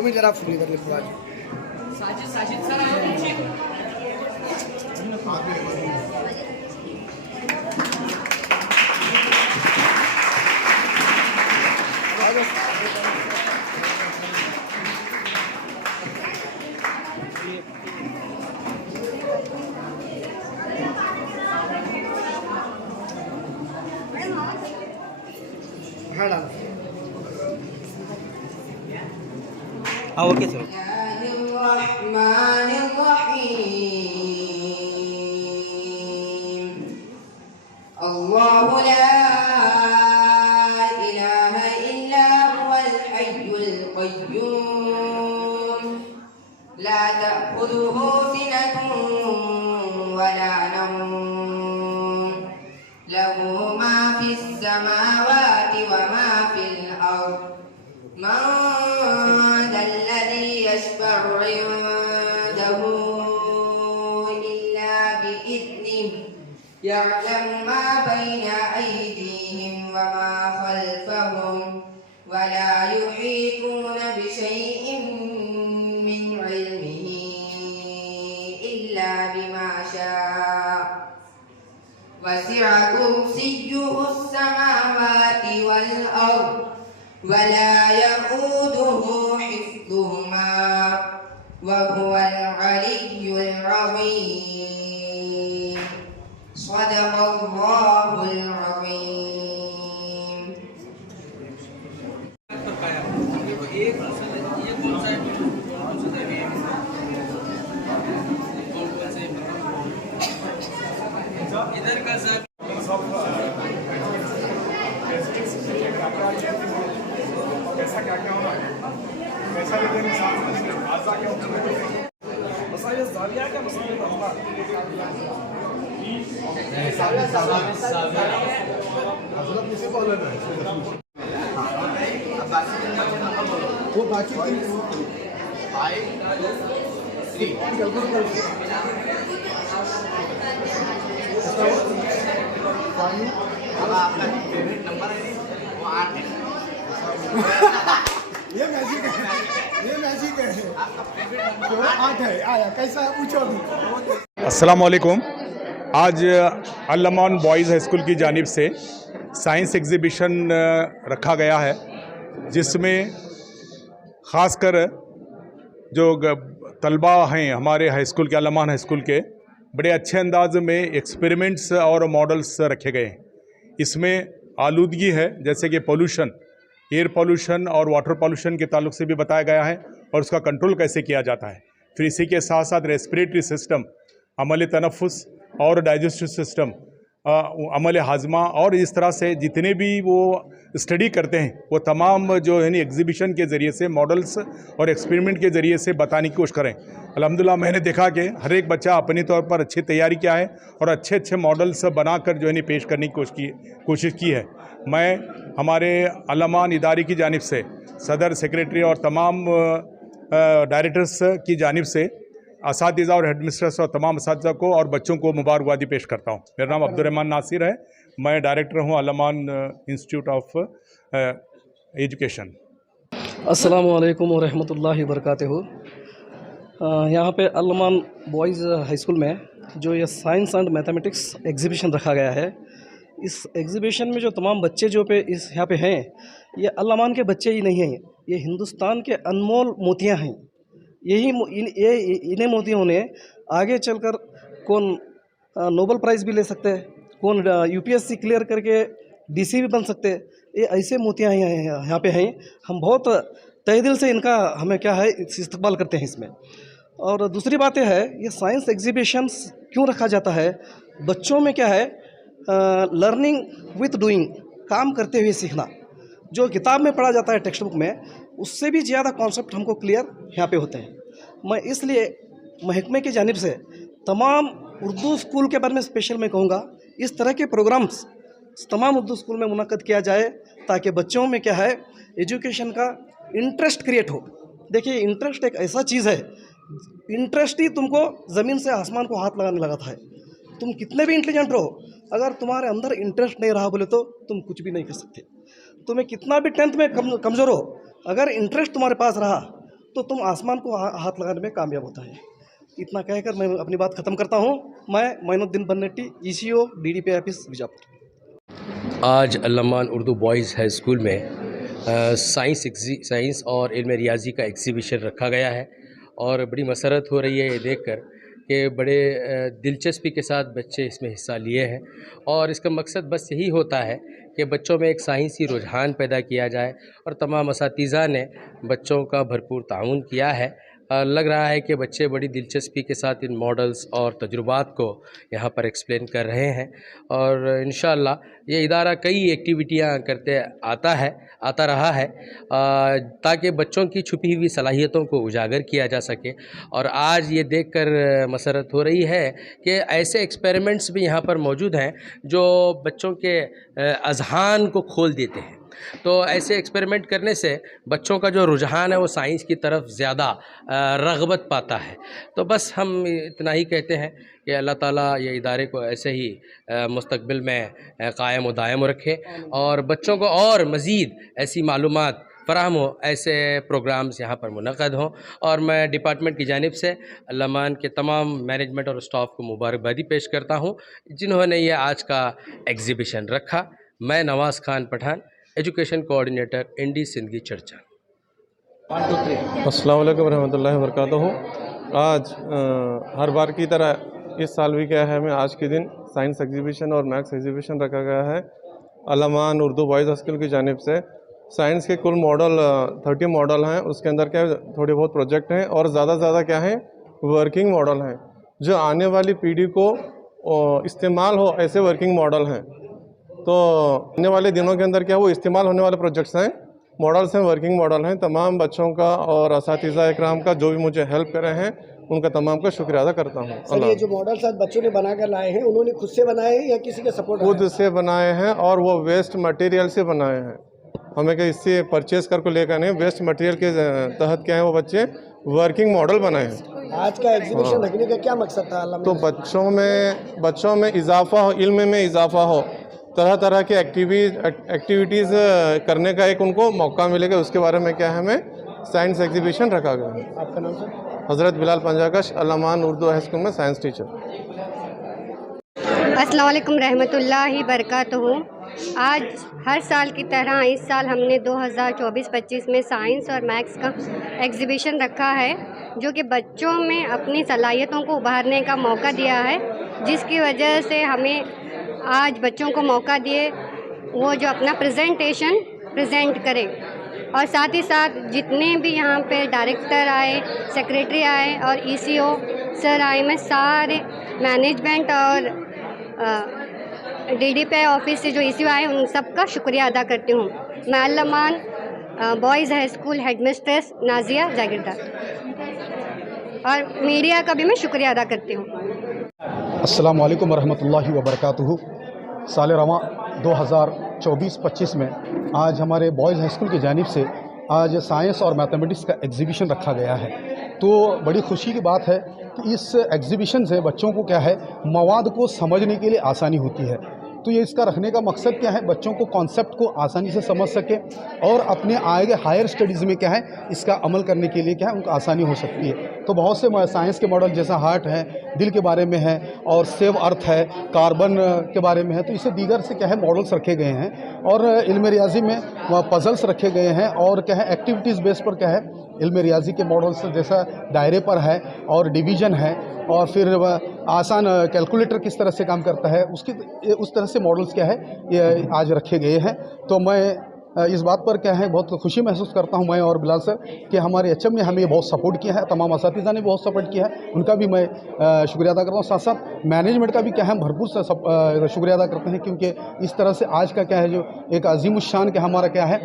Minute जरा free कर ले आज साजिद सर आओ नीचे। हाँ डाल हाँ ओके सर। अल्लाहु ला इलाहा इल्ला हुवल हय्युल क़य्यूम ला तअख़ुज़ुहु सिनतुन वला नौम लहु मा फिस समावाति व मा फिल अर्द मन ज़ल्लज़ी यशफ़अु इंदहु इल्ला बिइज़्निहि यअलम मा बैन अयदीहिम व मा खल्फहुम वला युहीतून बिशैइन मिन इल्मिही इल्ला बिमा शाअ वसिअ कुर्सियुहु अस्समावाति वल अर्द वला यऊदुहु हिफ्ज़ुहुमा व हुवल अलिय्युल अज़ीम। सदक़ल्लाहुल अज़ीम। इधर का सर कैसा क्या क्या होना है, कैसा लेते हैं आजा क्या मसाले जाविया क्या मसाले वो बाकी आपका फेवरेट नंबर है वो 8 है। ये मैजिक है, ये मैजिक है। आपका फेवरेट नंबर जो 8 है आया कैसा है पूछो अभी। अस्सलाम वालेकुम। आज अल अमान बॉयज़ हाई स्कूल की जानिब से साइंस एग्ज़िबिशन रखा गया है, जिसमें ख़ासकर जो तलबा हैं हमारे हाई स्कूल के, अल अमान हाई स्कूल के, बड़े अच्छे अंदाज में एक्सपेरिमेंट्स और मॉडल्स रखे गए हैं। इसमें आलूदगी है, जैसे कि पोल्यूशन, एयर पोल्यूशन और वाटर पोल्यूशन के ताल्लुक से भी बताया गया है और उसका कंट्रोल कैसे किया जाता है। फिर इसी के साथ साथ रेस्पिरेटरी सिस्टम, अमल तनफ़ुस और डाइजेस्टिव सिस्टम, अमल हाजमा, और इस तरह से जितने भी वो स्टडी करते हैं वो तमाम जो यानी एग्जीबिशन के ज़रिए से, मॉडल्स और एक्सपेरिमेंट के ज़रिए से बताने की कोशिश करें। अल्हम्दुलिल्लाह मैंने देखा कि हर एक बच्चा अपनी तौर पर अच्छी तैयारी किया है और अच्छे अच्छे मॉडल्स बनाकर जो है पेश करने की कोशिश की है। मैं हमारे अल अमान इदारे की जानिब से, सदर, सेक्रेटरी और तमाम डायरेक्टर्स की जानिब से असातिज़ा और हेडमिस्ट्रेस और तमाम असातिज़ा को और बच्चों को मुबारकबादी पेश करता हूँ। मेरा नाम अब्दुर्रहमान नासिर है, मैं डायरेक्टर हूँ अल अमान इंस्टीट्यूट ऑफ एजुकेशन। अस्सलामु अलैकुम व रहमतुल्लाहि व बरकातहू। यहाँ पे अल अमान बॉयज़ हाई स्कूल में जो ये साइंस एंड मैथमेटिक्स एग्ज़िबिशन रखा गया है, इस एग्ज़िबिशन में जो तमाम बच्चे जो पे इस यहाँ पे हैं, ये अल अमान के बच्चे ही नहीं हैं, ये हिंदुस्तान के अनमोल मोतियाँ हैं। इन्हें मोतियों ने आगे चलकर कौन नोबेल प्राइज़ भी ले सकते हैं, कौन यूपीएससी क्लियर करके डीसी भी बन सकते हैं। ये ऐसे मोतियाँ यहाँ पे हैं। हम बहुत तहे दिल से इनका हमें क्या है इस्तकबाल करते हैं इसमें। और दूसरी बात यह है, ये साइंस एग्जीबिशंस क्यों रखा जाता है, बच्चों में क्या है लर्निंग विथ डूइंग, काम करते हुए सीखना। जो किताब में पढ़ा जाता है टेक्स्ट बुक में, उससे भी ज़्यादा कॉन्सेप्ट हमको क्लियर यहाँ पे होते हैं। मैं इसलिए महकमे की जानिब से तमाम उर्दू स्कूल के बारे में स्पेशल मैं कहूँगा, इस तरह के प्रोग्राम्स तमाम उर्दू स्कूल में मुनक्कद किया जाए, ताकि बच्चों में क्या है एजुकेशन का इंटरेस्ट क्रिएट हो। देखिए, इंटरेस्ट एक ऐसा चीज़ है, इंटरेस्ट ही तुमको ज़मीन से आसमान को हाथ लगाने लगाता है। तुम कितने भी इंटेलिजेंट रहो, अगर तुम्हारे अंदर इंटरेस्ट नहीं रहा बोले तो तुम कुछ भी नहीं कर सकते। तुम्हें कितना भी टेंथ में कमज़ोर हो, अगर इंटरेस्ट तुम्हारे पास रहा तो तुम आसमान को हाथ लगाने में कामयाब होता है। इतना कहकर मैं अपनी बात ख़त्म करता हूँ। मैं Moinuddin Banneti, ECO DDP office Bijapur. आज Allaman Urdu boys high school में साइंस और इल्म रियाजी का एग्ज़िबिशन रखा गया है और बड़ी मसरत हो रही है ये देखकर कि बड़े दिलचस्पी के साथ बच्चे इसमें हिस्सा लिए हैं और इसका मकसद बस यही होता है कि बच्चों में एक साइंसी रुझान पैदा किया जाए और तमाम असातिज़ा ने बच्चों का भरपूर ताउन किया है। लग रहा है कि बच्चे बड़ी दिलचस्पी के साथ इन मॉडल्स और तजुर्बात को यहाँ पर एक्सप्लेन कर रहे हैं और इंशाअल्लाह ये इदारा कई एक्टिविटियाँ करते आता रहा है ताकि बच्चों की छुपी हुई सलाहियतों को उजागर किया जा सके। और आज ये देखकर मसरत हो रही है कि ऐसे एक्सपेरिमेंट्स भी यहाँ पर मौजूद हैं जो बच्चों के अज़हान को खोल देते हैं। तो ऐसे एक्सपेरिमेंट करने से बच्चों का जो रुझान है वो साइंस की तरफ ज़्यादा रग़बत पाता है। तो बस हम इतना ही कहते हैं कि अल्लाह ताला ये इदारे को ऐसे ही मुस्तक़बिल में कायम व दायम रखे और बच्चों को और मज़ीद ऐसी मालूमात फ़राहम हो, ऐसे प्रोग्राम्स यहाँ पर मुनक़द हों। और मैं डिपार्टमेंट की जानिब से अल्लामान के तमाम मैनेजमेंट और स्टाफ को मुबारकबादी पेश करता हूँ जिन्होंने ये आज का एग्ज़िबिशन रखा। मैं नवाज़ खान पठान, एजुकेशन कोऑर्डिनेटर इंडी सिंधी चर्चा। अस्सलाम वालेकुम रहमतुल्लाहि व बरकातहू। आज हर बार की तरह इस साल भी क्या है, मैं आज के दिन साइंस एग्जीबिशन और मैथ्स एग्जीबिशन रखा गया है अल्लामान उर्दू बॉयज़ स्कूल की जानिब से। साइंस के कुल मॉडल 30 मॉडल हैं, उसके अंदर क्या है थोड़े बहुत प्रोजेक्ट हैं और ज़्यादा से ज़्यादा क्या है वर्किंग मॉडल हैं जो आने वाली पीढ़ी को इस्तेमाल हो, ऐसे वर्किंग मॉडल हैं। तो आने वाले दिनों के अंदर क्या वो इस्तेमाल होने वाले प्रोजेक्ट्स हैं, मॉडल्स हैं, वर्किंग मॉडल हैं। तमाम बच्चों का और असातिज़ा इकराम का जो भी मुझे हेल्प करे हैं उनका तमाम का शुक्रिया अदा करता हूँ। सर ये जो मॉडल्स आज बच्चों ने बना कर लाए हैं उन्होंने खुद से बनाए हैं या किसी के सपोर्ट? खुद से बनाए हैं और वो वेस्ट मटेरियल से बनाए हैं। हमें क्या इससे परचेज करके लेकर नहीं, वेस्ट मटेरियल के तहत क्या है वो बच्चे वर्किंग मॉडल बनाए हैं। आज का एग्जीबिशन रखने का क्या मकसद था? तो बच्चों में इजाफा हो, इल्म में इजाफा हो, तरह तरह के एक्टिविटीज़ करने का एक उनको मौका मिलेगा। उसके बारे में क्या है हमें साइंस एग्जीबिशन रखा गया है। आपका नाम सर? हज़रत बिलाल पंजाकश, अल्लामान उर्दू हाई स्कूल में साइंस टीचर। अस्सलाम वालेकुम रहमतुल्लाहि बरकातहू। आज हर साल की तरह इस साल हमने 2024-25 में साइंस और मैथ्स का एग्जीबिशन रखा है जो कि बच्चों में अपनी सलाहियतों को उभारने का मौका दिया है, जिसकी वजह से हमें आज बच्चों को मौका दिए वो जो अपना प्रेजेंटेशन प्रेजेंट करें। और साथ ही साथ जितने भी यहाँ पे डायरेक्टर आए, सेक्रेटरी आए और ECO सर आए, मैं सारे मैनेजमेंट और DDP ऑफिस से जो ECO आए उन सब का शुक्रिया अदा करती हूँ। मैं Allaman boys high school headmistress Nazia Jagirdar और मीडिया का भी मैं शुक्रिया अदा करती हूँ। अस्सलाम वालेकुम वरहमतुल्लाहि वबरकातुहू। साल रवां 2024-25 में आज हमारे बॉयज़ हाई स्कूल की जानिब से आज साइंस और मैथमेटिक्स का एग्जीबिशन रखा गया है। तो बड़ी खुशी की बात है कि इस एग्जीबिशन से बच्चों को क्या है मवाद को समझने के लिए आसानी होती है। तो ये इसका रखने का मकसद क्या है, बच्चों को कॉन्सेप्ट को आसानी से समझ सके और अपने आगे हायर स्टडीज़ में क्या है इसका अमल करने के लिए क्या है उनको आसानी हो सकती है। तो बहुत से साइंस के मॉडल जैसा हार्ट है, दिल के बारे में है और सेव अर्थ है, कार्बन के बारे में है, तो इसे दीगर से क्या है मॉडल्स रखे गए हैं। और इल्म रियाजी में पजल्स रखे गए हैं और क्या है एक्टिविटीज़ बेस पर क्या है इल्म रियाजी के मॉडल्स जैसा दायरे पर है और डिवीज़न है और फिर आसान कैलकुलेटर किस तरह से काम करता है उस तरह से मॉडल्स क्या है ये आज रखे गए हैं। तो मैं इस बात पर क्या है बहुत खुशी महसूस करता हूं मैं और बिलाल सर कि हमारे HM ने हमें बहुत सपोर्ट किया है, तमाम असातिज़ा ने बहुत सपोर्ट किया है, उनका भी मैं शुक्रिया अदा करता हूं। साथ साथ मैनेजमेंट का भी क्या है भरपूर से शुक्रिया अदा करते हैं क्योंकि इस तरह से आज का क्या है जो एक अजीमुशान का हमारा क्या है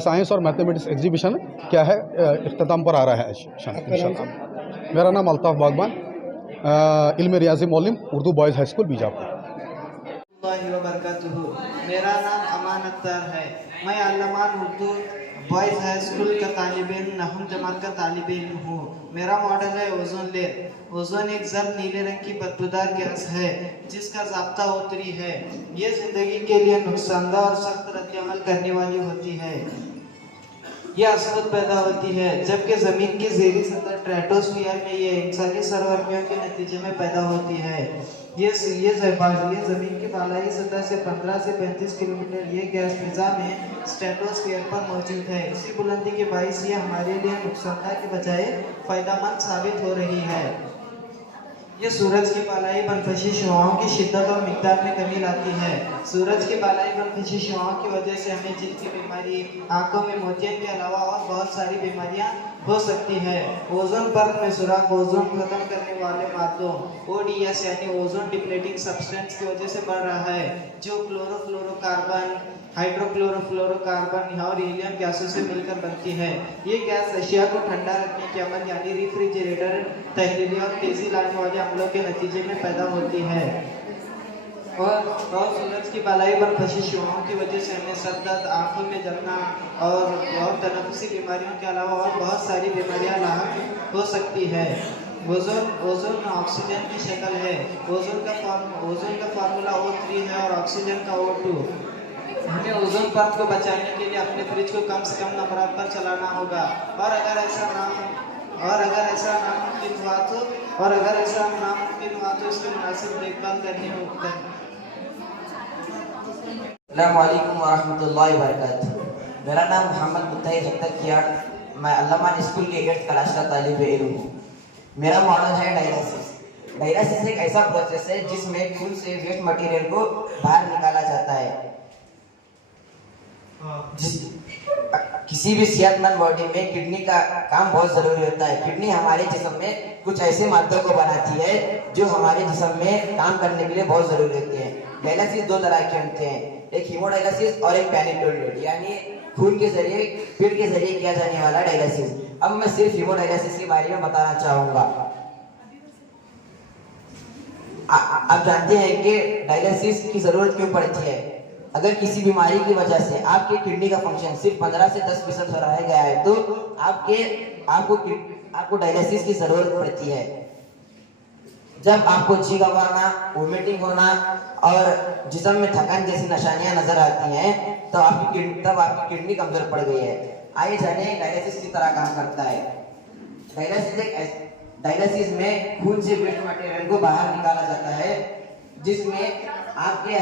साइंस और मैथमेटिक्स एग्जीबिशन क्या है इख्तिताम पर आ रहा है इंशाअल्लाह। मेरा नाम अल्ताफ़ बागबान, इल्म रियाजी मौलिम, Urdu boys high school Bijapur. मेरा नाम अमान अख्तर है। मैं Allaman Urdu boys high school का तालिब इल्म नहम जमात का तालिब इल्म हूँ। मेरा मॉडल है ओजोन लेयर। ओजोन एक जर्द नीले रंग की बदबूदार गैस है जिसका ज़ाब्ता उतरी है। ये ज़िंदगी के लिए नुकसानदा और सख्त रद्द-ए-अमल करने वाली होती है। ये आसमत पैदा होती है, जबकि ज़मीन की ज़ेरी सतह स्ट्रेटोस्फीयर में ये इंसानी सरगर्मियों के नतीजे में पैदा होती है। ये ज़मीन की बालाई सतह से 15 से 35 किलोमीटर ये गैस फिजा में स्ट्रेटोस्फीयर पर मौजूद है। इसी बुलंदी के बाइस ये हमारे लिए नुकसानदायक के बजाय फ़ायदेमंद साबित हो रही है। ये सूरज की बालाई बनफशी शुआओं की शिद्दत और मिकदार में कमी लाती है। सूरज की बालाई बनफशी शुआओं की वजह से हमें जिल्द की बीमारी, आंखों में मोतियान के अलावा और बहुत सारी बीमारियां हो सकती है। ओजोन परत में सुराख ओजोन खत्म करने वाले मादों ODS यानी ओजोन डिप्लेटिंग सब्सटेंस की वजह से बढ़ रहा है, जो क्लोरोफ्लोरोकार्बन, हाइड्रोक्लोरोफ्लोरोकार्बन और हीलियम गैसों से मिलकर बनती है। ये गैस अशिया को ठंडा रखने के अमल यानी रेफ्रिजरेटर, तहरीरी और तेजी लाने वाले अमलों के नतीजे में पैदा होती है। और सूरज की बालाई बनफशी शुआओं की वजह से हमें सर दर्द, आँखों में जलना और तनफुसी बीमारियों के अलावा और बहुत सारी बीमारियां लाहक हो सकती है। ओजोन ऑक्सीजन की शक्ल है। ओजोन का फार्मूला O3 है और ऑक्सीजन का O2। हमें ओजोन परत को बचाने के लिए अपने फ्रिज को कम से कम नंबरात पर चलाना होगा, और अगर ऐसा नामुमकिन हुआ तो इसकी मुनासिब देखभाल करनी होगी। अस्सलामुअलैकुम वरहमतुल्लाहि वबरकातुहू। मेरा नाम मोहम्मद मुत्तहिद हक्तकिया, मैं अल्लामान स्कूल के 8th क्लास का तालिब इल्म हूँ। मेरा मॉडल है डायलिसिस। डायलिसिस एक ऐसा प्रोसेस है जिसमें खून से वेस्ट मटेरियल को बाहर निकाला जाता है। किसी भी सेहतमंद बॉडी में किडनी का काम बहुत जरूरी होता है। किडनी हमारे जिस्म में कुछ ऐसे मादों को बनाती है जो हमारे जिस्म में काम करने के लिए बहुत जरूरी होते हैं। डायलिसिस 2 तरह के होते हैं, एक हीमोडायलिसिस और एक पेरिटोनियल, यानी खून के जरिए, पेट के जरिए किया जाने वाला डायलिसिस। अब मैं सिर्फ हीमोडायलिसिस के बारे में बताना चाहूंगा। आप जानते हैं कि डायलिसिस की जरूरत क्यों पड़ती है। अगर किसी बीमारी की वजह से आपके किडनी का फंक्शन सिर्फ 15 से 10% हो रहा गया है तो आपको डायलिसिस की जरूरत पड़ती है। जब आपको जी घबराना, वोमिटिंग होना और जिस्म में थकान जैसी निशानियां नजर आती हैं तो आपकी किडनी कमजोर पड़ गई है। आइए जाने डायलिसिस किस तरह काम करता है। डायलिसिस में खून से वेस्ट मटेरियल को बाहर निकाला जाता है, जिसमें आपके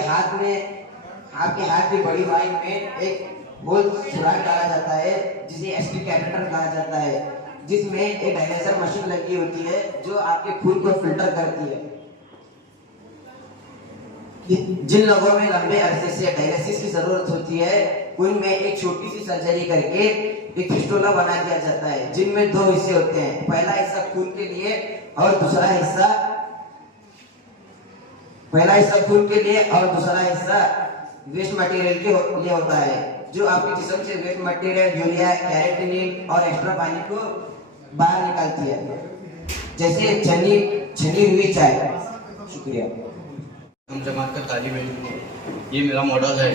हाथ की बड़ी वाइन में एक गोल सुराख डाला जाता है जिसे एसटी कैथेटर कहा जाता है, जिसमें एक डायलिसिस मशीन लगी होती है जो आपके खून को फिल्टर करती है। जिन लोगों में लंबे अरसे से डायलिसिस की जरूरत होती है उनमें एक छोटी सी सर्जरी करके एक फिस्टुला बना दिया जाता है, जिनमें 2 हिस्से होते हैं। पहला हिस्सा खून के लिए और दूसरा हिस्सा वेस्ट मटेरियल के लिए होता है, जो आपके जिस्म से वेस्ट मटेरियल, यूरिया, कैरेटिनिन और एक्स्ट्रा पानी को बाहर निकालती है, जैसे छनी हुई चाय। शुक्रिया। हम जमात का तालिब इल्म, ये मेरा मॉडल है।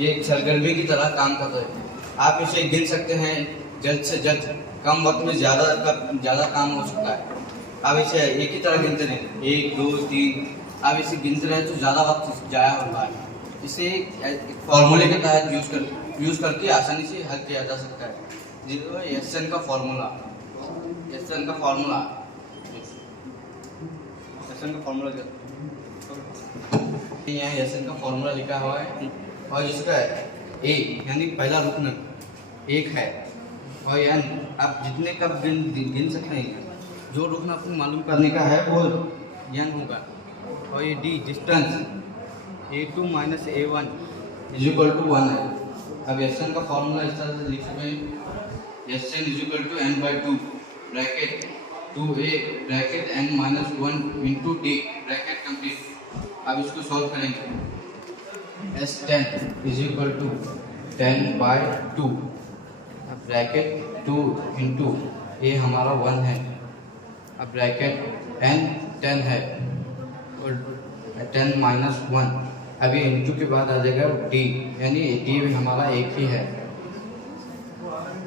ये एक सरगर्मी की तरह काम करता है। आप इसे गिन सकते हैं, जल्द से जल्द कम वक्त में ज़्यादा काम हो सकता है। आप इसे एक ही तरह गिनते रहें, 1 2 3, आप इसे गिनते रहें तो ज़्यादा वक्त जाया होगा। इसे एक फार्मूले के तहत यूज़ करके आसानी से हल किया जा सकता है। SN का फार्मूला यहाँ SN का फार्मूला लिखा हुआ है, और इसका A यानी पहला रुकन 1 है, और N आप जितने कब गिन सकते हैं, जो रुकन आपको मालूम करने का है वो N होगा। और ये D डिस्टेंस A2 - A1 = 1 है। अब SN का फार्मूला इस तरह से लिख सकते हैं, SN = n/2 bracket 2a bracket n - 1 into d bracket complete. अब इसको सॉल्व करेंगे। S10 = 10/2 ब्रैकेट 2 into a हमारा 1 है, अब ब्रैकेट n 10 है और 10 - 1, अभी इंटू के बाद आ जाएगा d, यानी d भी हमारा 1 ही है।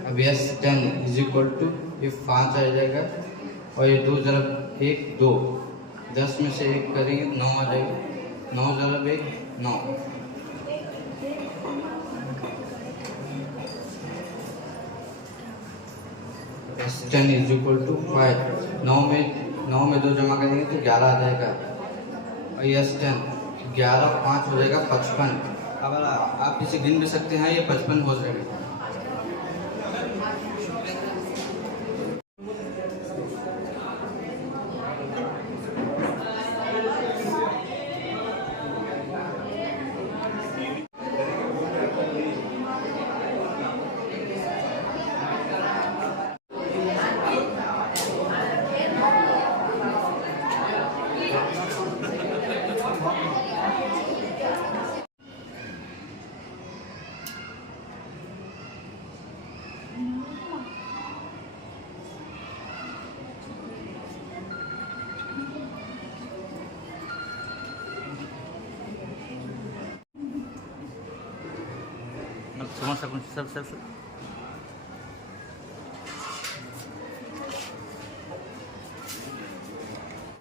अब S10 = ये 5 आ जाएगा, और ये 2 × 1 2, 10 में से 1 करेंगे 9 आ जाएगा, 9 × 1 9। 10 इज इक्वल टू 5। 9 में 2 जमा करेंगे तो 11 आ जाएगा। और यस 10 11 5 हो जाएगा 55। अब आप इसे गिन भी सकते हैं, ये 55 हो जाएगा। समस्या कौन सी सर